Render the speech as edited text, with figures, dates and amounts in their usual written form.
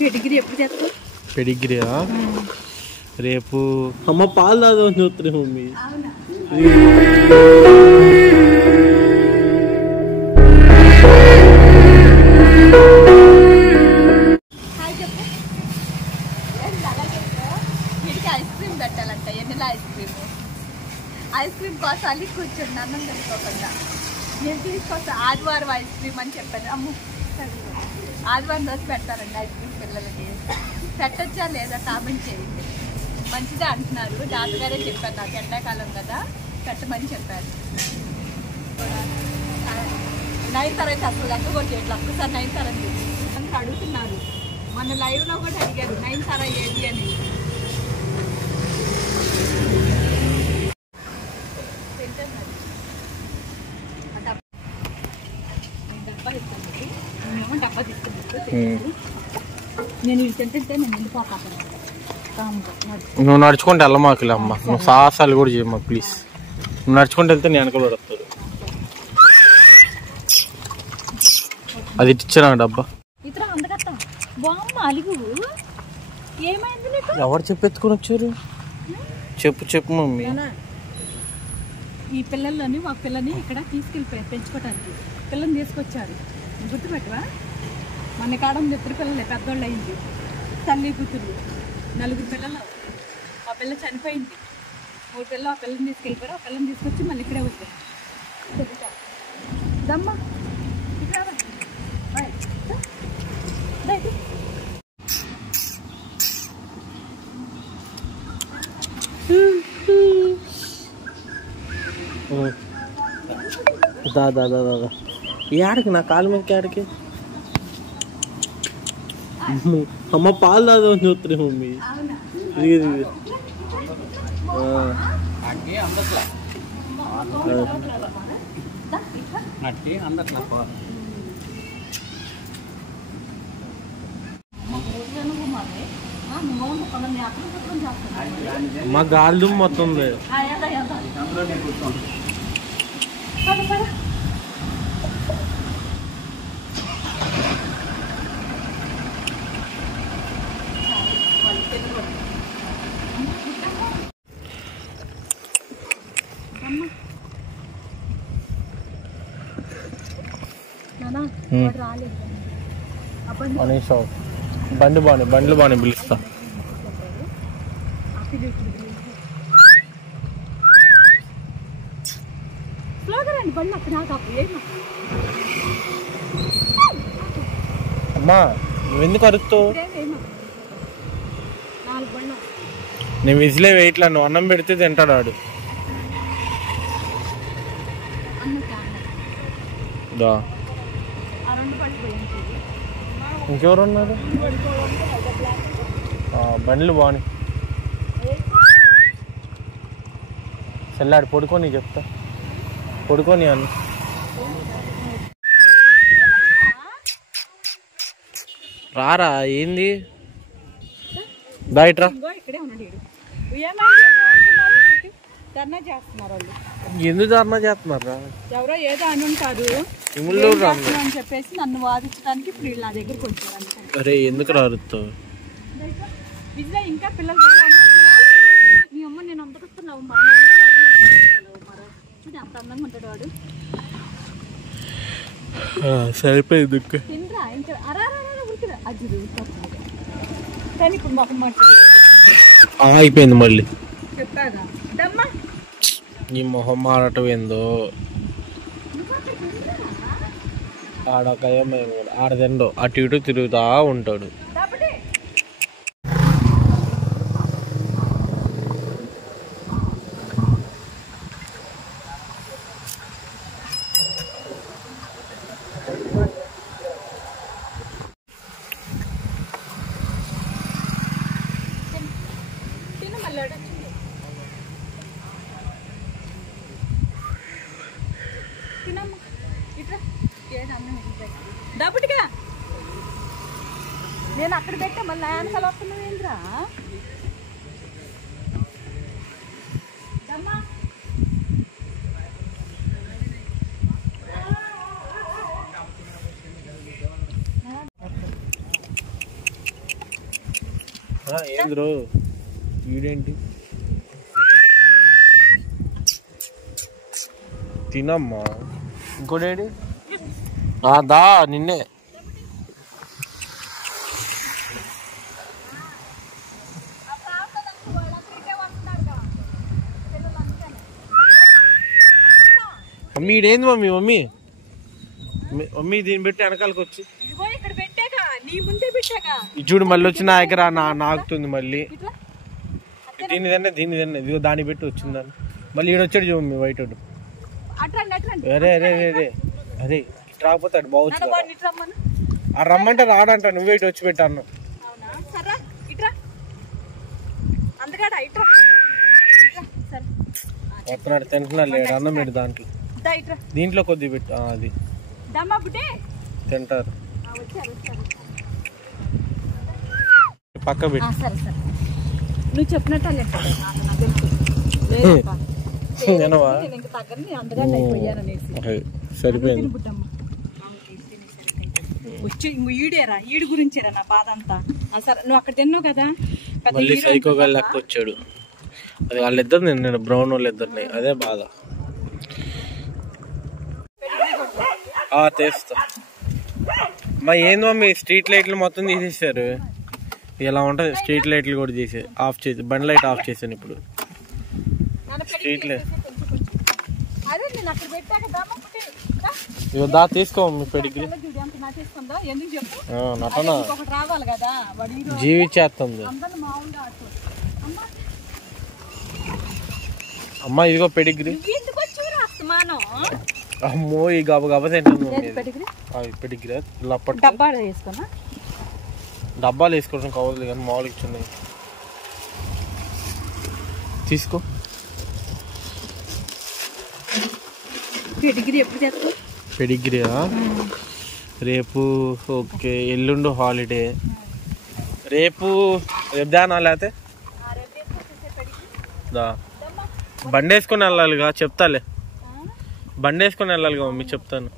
Pedigree ఎప్పుడు చేస్తావు? పెడిగ్రీయా రేపు. అమ్మ పాలు తాగుదామని చూస్తున్నాయి మమ్మీ. ఐస్ క్రీమ్ పెట్టాలంట. ఎన్నెల ఐస్ క్రీమ్ కోసం అల్లి కూర్చోండి అన్నం తెలుసుకోకుండా. నేను తీసుకొస్తా ఆదివారం ఐస్ క్రీమ్ అని చెప్పాను. అమ్మ ఆదివారం రోజు పెడతారండి ఐస్ క్రీమ్ పిల్లలకి. పెట్టొచ్చా లేదా కామెంట్ చేయండి. మంచిదే అంటున్నారు. డాక్టర్ గారే చెప్పారు నాకు ఎండాకాలం కదా పెట్టమని చెప్పారు. 9 తరగతి అసలు లెక్క కూడా చేయట్లేదు. ఒక్కసారి 9 తరగతి అందరూ అడుగుతున్నారు. మన లైవ్లో కూడా అడిగారు 9 తరగతి ఏది అని. డబ్బా తీసుకుంటాను. నేను ఇది తింటే నేను వెళ్ళిపోతాను. నువ్వు నడుచుకుంటే వెళ్ళమాకులే అమ్మ. నువ్వు సాహసాలు కూడా చేయమ్మా ప్లీజ్. నువ్వు నడుచుకుంటూ వెళ్తే నేను వెనకబడి వస్తాను. అది ఇచ్చారా డబ్బా? ఎవరు చెప్పెత్తుకొని వచ్చారు? చెప్పు మమ్మీ. ఈ పిల్లల్లోని మా పిల్లని ఇక్కడ తీసుకెళ్ళిపోయారు పెంచుకోవటానికి. పిల్లని తీసుకొచ్చారు. గుర్తుపెట్టవా? మన కాడం ఎప్పుడు పిల్లలే పెద్దోళ్ళు అయింది. తల్లి కూతురు 4 పిల్లలు. ఆ పిల్ల చనిపోయింది. 3 పిల్లలు. ఆ పిల్లని తీసుకెళ్ళిపోయారు. ఆ పిల్లని తీసుకొచ్చి మళ్ళీ ఇక్కడే వచ్చారు. దమ్మా దాదా ఏడికి నా కాలు మీదకి ఆడికి. అమ్మ పాలు తాగుదామని చూస్తున్నాయి మమ్మీ. మా గాలి మొత్తం ఉంది. బండ్లు బాగానే పిలుస్తా. అమ్మా నువ్వు ఎందుకు అరుస్తావు? నేను విజిలే వెయిట్లా. నువ్వు అన్నం పెడితే తింటాడు ఆడు. ఇంకెవరు ఉన్నారు? బండ్లు బాగున్నాయి. చెల్లాడు పడుకొని చెప్తా. పడుకొని అన్న రారా. ఏంది బయట ఎందుకు ధర్నా చేస్తున్నారా? ఎవరో ఏదో అని ఉంటారు అని చెప్పేసి నన్ను వాదించడానికి ఇప్పుడు వీళ్ళు నా దగ్గరకు వచ్చారు. అరే ఎందుకు రారుతావు? ఇంకా పిల్లలు మీ అమ్మ నేను అందకొస్తున్నావు. అంత అందంగా ఉంటాడు వాడు. సరిపోయింది. కానీ ఇప్పుడు మొహం అయిపోయింది మళ్ళీ. చెప్పాగా నీ మొహం మారటం ఏందో. ఆడకయం ఆడదండో అటు ఇటు తిరుగుతా ఉంటాడు. నేను అక్కడ పెట్టా మళ్ళీ ఆయనకాల వస్తున్నావు ఏంద్రా? ఏంద్రో వీడేంటి తినమ్మా ఇంకోటేంటి దా నిన్నే మమ్మీ ఈడేంది మమ్మీ దీన్ని పెట్టి వెనకాలకి వచ్చి చూడు మళ్ళీ వచ్చి నా దగ్గర నాకుతుంది మళ్ళీ దీనిదన్నే ఇదిగో దాన్ని పెట్టి వచ్చిందని మళ్ళీ ఈడొచ్చాడు చూడు మమ్మీ వైట్ అరే అరే అరే అదే ఇటు రాకపోతాడు బావచ్చు రమ్మంటే రాడంట నువ్వే ఇటు వచ్చి పెట్టాను వస్తున్నాడు తింటున్నాడు లేడు అన్నం పెట్టి దీంట్లో కొద్దిగా పెట్టు అది తింటారు పక్క పెట్టు నువ్వు చెప్పినట్టు సరిపోయింది వచ్చి ఈడేరా ఈడు గురించేరా నా బాధ అంతా సరే నువ్వు అక్కడ తిన్నావు కదా మళ్ళీ సైకోగా లెక్క వచ్చాడు అది వాళ్ళిద్దరు నేను బ్రౌన్ వాళ్ళు ఇద్దరిని అదే బాధ తెస్తా మా ఏంది మమ్మీ స్ట్రీట్ లైట్లు మొత్తం తీసేసారు ఇలా ఉంటది స్ట్రీట్ లైట్లు కూడా తీసే ఆఫ్ చేసి బండి లైట్ ఆఫ్ చేశాను ఇప్పుడు స్ట్రీట్ లైట్ దా తీసుకో మీ పెడిగ్రీ నటన జీవించేస్తుంది అమ్మా ఇదిగో పెడిగ్రీ అమ్మో ఈ గబ తింటుంది పెడిగ్రీ డబ్బాలు వేసుకోవడం కావాలి కానీ మామూలు ఇచ్చున్నాయి తీసుకో పెడిగ్రీయా రేపు ఓకే ఎల్లుండు హాలిడే రేపు దానా లేకపోతే బండి వేసుకొని వెళ్ళాలిగా చెప్తాలే బండి వేసుకొని వెళ్ళాలిగా మమ్మీ చెప్తాను